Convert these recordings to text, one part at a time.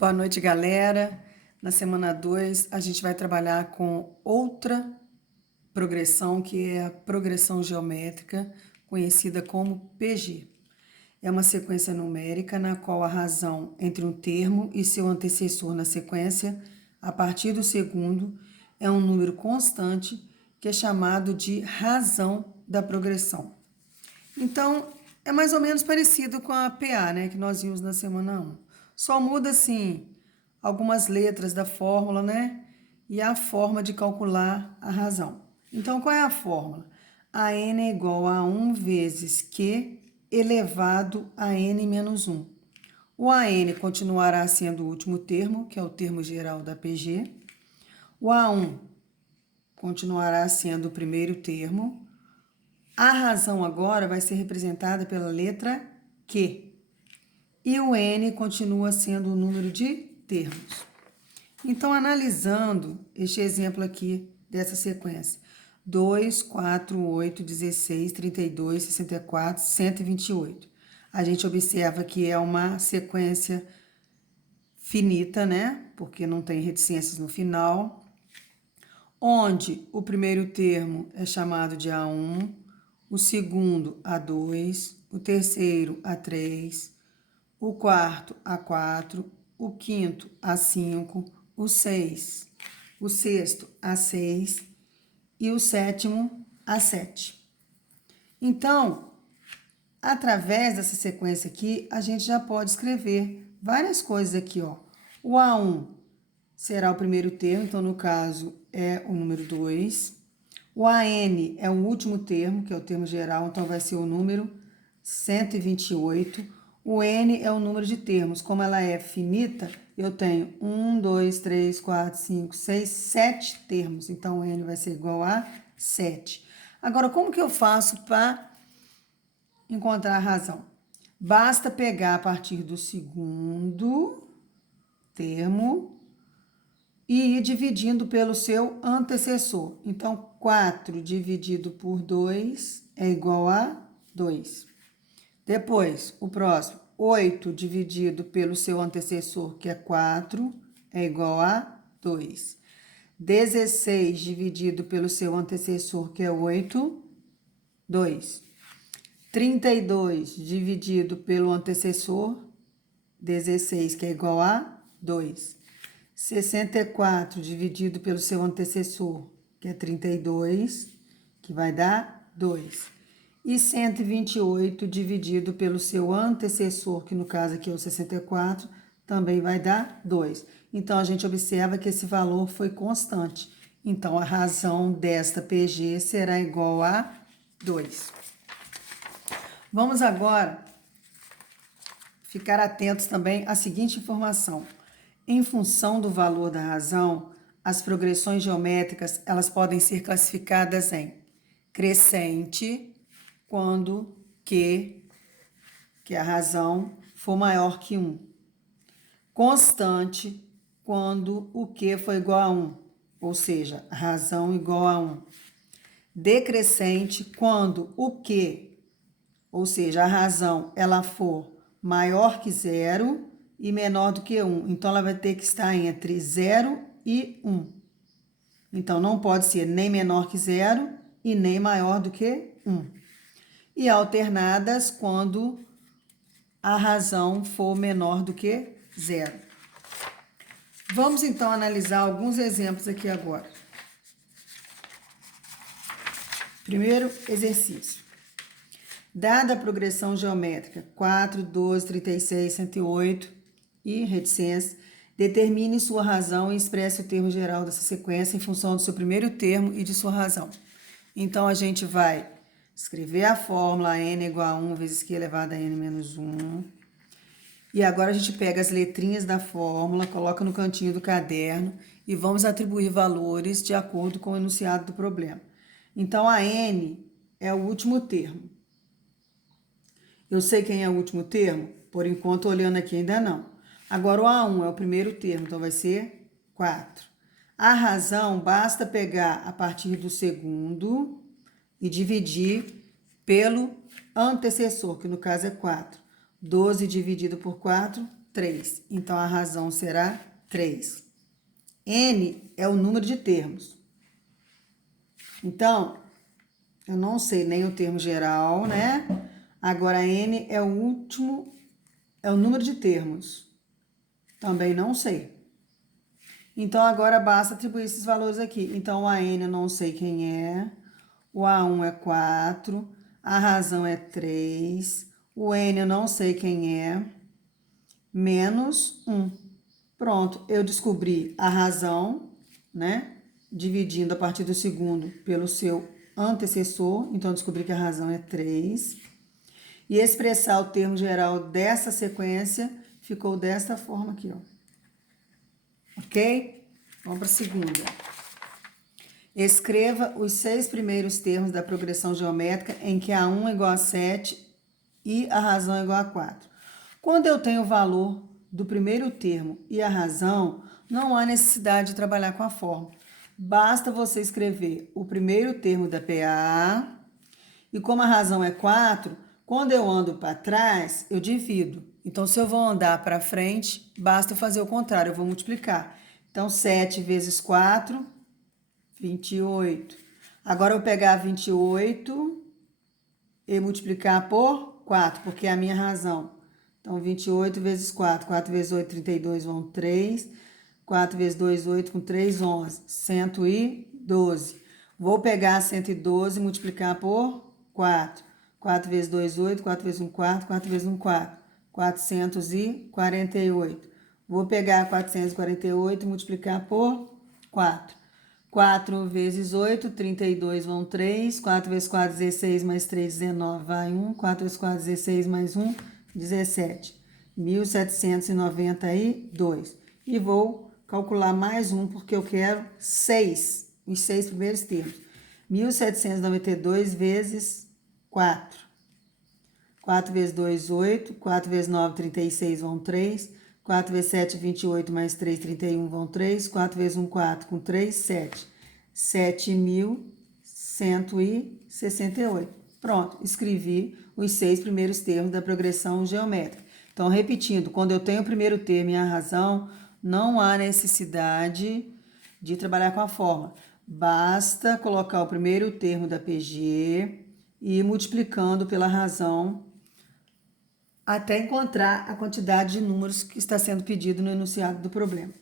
Boa noite, galera. Na semana 2, a gente vai trabalhar com outra progressão, que é a progressão geométrica, conhecida como PG. É uma sequência numérica na qual a razão entre um termo e seu antecessor na sequência, a partir do segundo, é um número constante que é chamado de razão da progressão. Então, é mais ou menos parecido com a PA, né, que nós vimos na semana 1. Só muda, assim, algumas letras da fórmula, né, e a forma de calcular a razão. Então, qual é a fórmula? A n é igual a 1 vezes Q elevado a n menos 1. O AN continuará sendo o último termo, que é o termo geral da PG. O A1 continuará sendo o primeiro termo. A razão agora vai ser representada pela letra Q. E o N continua sendo o número de termos. Então, analisando este exemplo aqui dessa sequência: 2, 4, 8, 16, 32, 64, 128. A gente observa que é uma sequência finita, né? Porque não tem reticências no final. Onde o primeiro termo é chamado de A1, o segundo A2, o terceiro A3, o quarto A4, o quinto A5, o sexto A6 e o sétimo A7. Então, através dessa sequência aqui, a gente já pode escrever várias coisas aqui, ó. O A1 será o primeiro termo, então no caso é o número 2. O AN é o último termo, que é o termo geral, então vai ser o número 128. O N é o número de termos. Como ela é finita, eu tenho 1, 2, 3, 4, 5, 6, 7 termos. Então, o N vai ser igual a 7. Agora, como que eu faço para encontrar a razão? Basta pegar a partir do segundo termo e ir dividindo pelo seu antecessor. Então, 4 dividido por 2 é igual a 2. Depois, o próximo, 8 dividido pelo seu antecessor, que é 4, é igual a 2. 16 dividido pelo seu antecessor, que é 8, 2. 32 dividido pelo antecessor, 16, que é igual a 2. 64 dividido pelo seu antecessor, que é 32, que vai dar 2. E 128 dividido pelo seu antecessor, que no caso aqui é o 64, também vai dar 2. Então, a gente observa que esse valor foi constante. Então, a razão desta PG será igual a 2. Vamos agora ficar atentos também à seguinte informação. Em função do valor da razão, as progressões geométricas elas podem ser classificadas em crescente, quando que a razão for maior que 1. Constante, quando o que for igual a 1, ou seja, a razão igual a 1. Decrescente, quando o que, ou seja, a razão, ela for maior que 0 e menor do que 1. Então, ela vai ter que estar entre 0 e 1. Então, não pode ser nem menor que 0 e nem maior do que 1. E alternadas quando a razão for menor do que 0. Vamos, então, analisar alguns exemplos aqui agora. Primeiro exercício. Dada a progressão geométrica 4, 12, 36, 108 e reticência, determine sua razão e expresse o termo geral dessa sequência em função do seu primeiro termo e de sua razão. Então, a gente vai escrever a fórmula n igual a 1 vezes q elevado a n menos 1. E agora a gente pega as letrinhas da fórmula, coloca no cantinho do caderno e vamos atribuir valores de acordo com o enunciado do problema. Então, a n é o último termo. Eu sei quem é o último termo? Por enquanto, olhando aqui, ainda não. Agora, o A1 é o primeiro termo, então vai ser 4. A razão, basta pegar a partir do segundo e dividir pelo antecessor, que no caso é 4. 12 dividido por 4 3. Então, a razão será 3. N é o número de termos. Então, eu não sei nem o termo geral, né? Agora, N é o último, é o número de termos. Também não sei. Então, agora basta atribuir esses valores aqui. Então, o AN eu não sei quem é. O A1 é 4. A razão é 3. O N eu não sei quem é. Menos 1. Pronto, eu descobri a razão, né? Dividindo a partir do segundo pelo seu antecessor. Então, eu descobri que a razão é 3. E expressar o termo geral dessa sequência ficou desta forma aqui, ó. Ok? Vamos para a segunda. Escreva os 6 primeiros termos da progressão geométrica em que A1 é igual a 7 e a razão é igual a 4. Quando eu tenho o valor do primeiro termo e a razão, não há necessidade de trabalhar com a fórmula. Basta você escrever o primeiro termo da PA e como a razão é 4, quando eu ando para trás, eu divido. Então, se eu vou andar para frente, basta fazer o contrário, eu vou multiplicar. Então, 7 vezes 4, 28. Agora, eu vou pegar 28 e multiplicar por 4, porque é a minha razão. Então, 28 vezes 4. 4 vezes 8, 32, vão 3. 4 vezes 2, 8, com 3, 11. 112. Vou pegar 112 e multiplicar por 4. 4 vezes 2, 8. 4 vezes 1, 4. 4 vezes 1, 4. 448. Vou pegar 448 e multiplicar por 4. 4 vezes 8, 32 vão 3. 4 vezes 4, 16, mais 3, 19, vai 1. 4 vezes 4, 16, mais 1, 17. 1792. E vou calcular mais um, porque eu quero 6, os 6 primeiros termos. 1792 vezes 4. 4 vezes 2, 8. 4 vezes 9, 36, vão 3. 4 vezes 7, 28, mais 3, 31, vão 3. 4 vezes 1, 4, com 3, 7. 7.168. Pronto, escrevi os 6 primeiros termos da progressão geométrica. Então, repetindo, quando eu tenho o primeiro termo e a razão, não há necessidade de trabalhar com a fórmula. Basta colocar o primeiro termo da PG e ir multiplicando pela razão até encontrar a quantidade de números que está sendo pedido no enunciado do problema.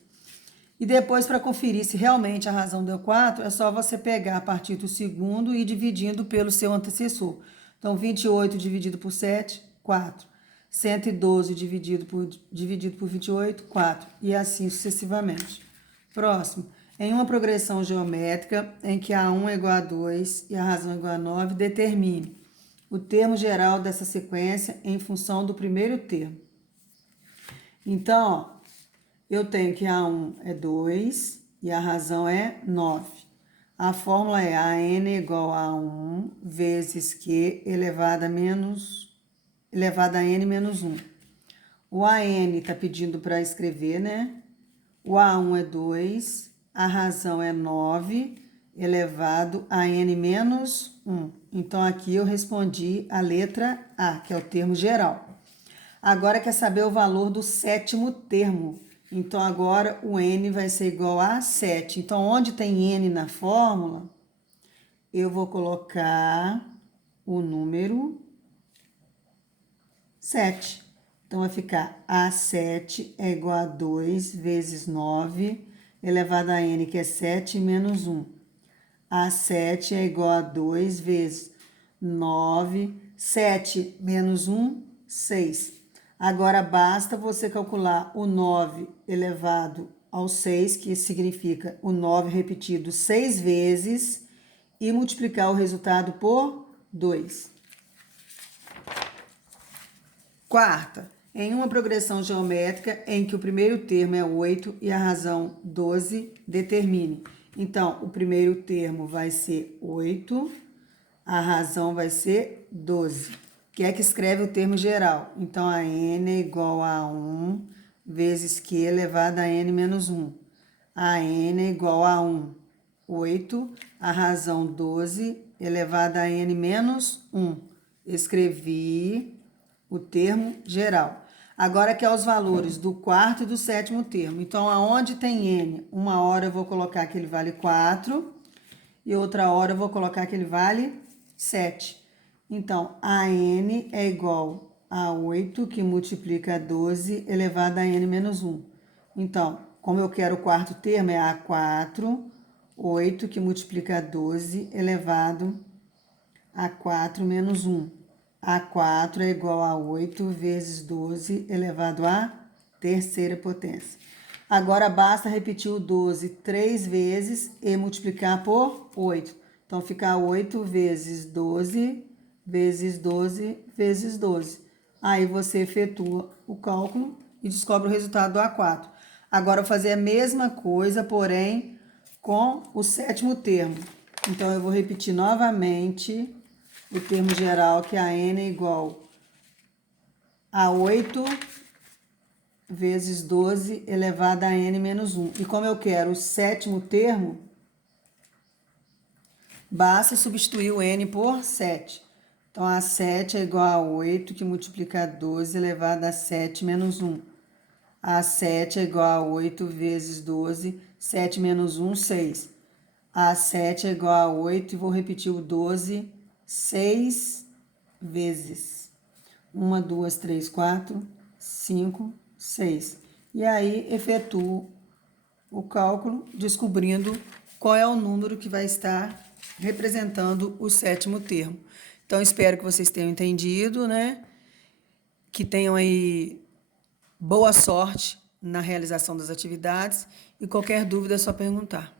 E depois, para conferir se realmente a razão deu 4, é só você pegar a partir do segundo e ir dividindo pelo seu antecessor. Então, 28 dividido por 7, 4. 112 dividido por 28, 4. E assim sucessivamente. Próximo. Em uma progressão geométrica em que A1 é igual a 2 e a razão é igual a 9, determine o termo geral dessa sequência em função do primeiro termo. Então, ó, eu tenho que A1 é 2 e a razão é 9. A fórmula é AN igual a 1 vezes Q elevado a N menos 1. O AN está pedindo para escrever, né? O A1 é 2, a razão é 9 elevado a N menos 1. Então, aqui eu respondi a letra A, que é o termo geral. Agora, quer saber o valor do sétimo termo. Então, agora o N vai ser igual a 7. Então, onde tem N na fórmula, eu vou colocar o número 7. Então, vai ficar A7 é igual a 2 vezes 9 elevado a N, que é 7, menos 1. A7 é igual a 2 vezes 9, 7 menos 1, 6. Agora, basta você calcular o 9 elevado ao 6, que significa o 9 repetido 6 vezes, e multiplicar o resultado por 2. Quarta, em uma progressão geométrica em que o primeiro termo é 8 e a razão 12, determine. Então, o primeiro termo vai ser 8, a razão vai ser 12. Que é que escreve o termo geral? Então, a N é igual a 1 vezes Q elevado a N menos 1. A N é igual a 1, 8, a razão 12 elevado a N menos 1. Escrevi o termo geral. Agora que é os valores do quarto e do sétimo termo. Então, aonde tem N, uma hora eu vou colocar que ele vale 4 e outra hora eu vou colocar que ele vale 7. Então, a N é igual a 8 que multiplica 12 elevado a N menos 1. Então, como eu quero o quarto termo, é A4, 8 que multiplica 12 elevado a 4 menos 1. A4 é igual a 8 vezes 12 elevado à terceira potência. Agora basta repetir o 12 3 vezes e multiplicar por 8. Então fica 8 vezes 12 vezes 12 vezes 12. Aí você efetua o cálculo e descobre o resultado do A4. Agora eu vou fazer a mesma coisa, porém com o sétimo termo. Então eu vou repetir novamente o termo geral, que a N é igual a 8 vezes 12 elevado a N menos 1. E como eu quero o sétimo termo, basta substituir o N por 7. Então, a 7 é igual a 8, que multiplica 12 elevado a 7 menos 1. A 7 é igual a 8 vezes 12, 7 menos 1, 6. A 7 é igual a 8, e vou repetir o 12, 6 vezes. 1, 2, 3, 4, 5, 6. E aí, efetuo o cálculo, descobrindo qual é o número que vai estar representando o sétimo termo. Então, espero que vocês tenham entendido, né? Que tenham aí boa sorte na realização das atividades e qualquer dúvida é só perguntar.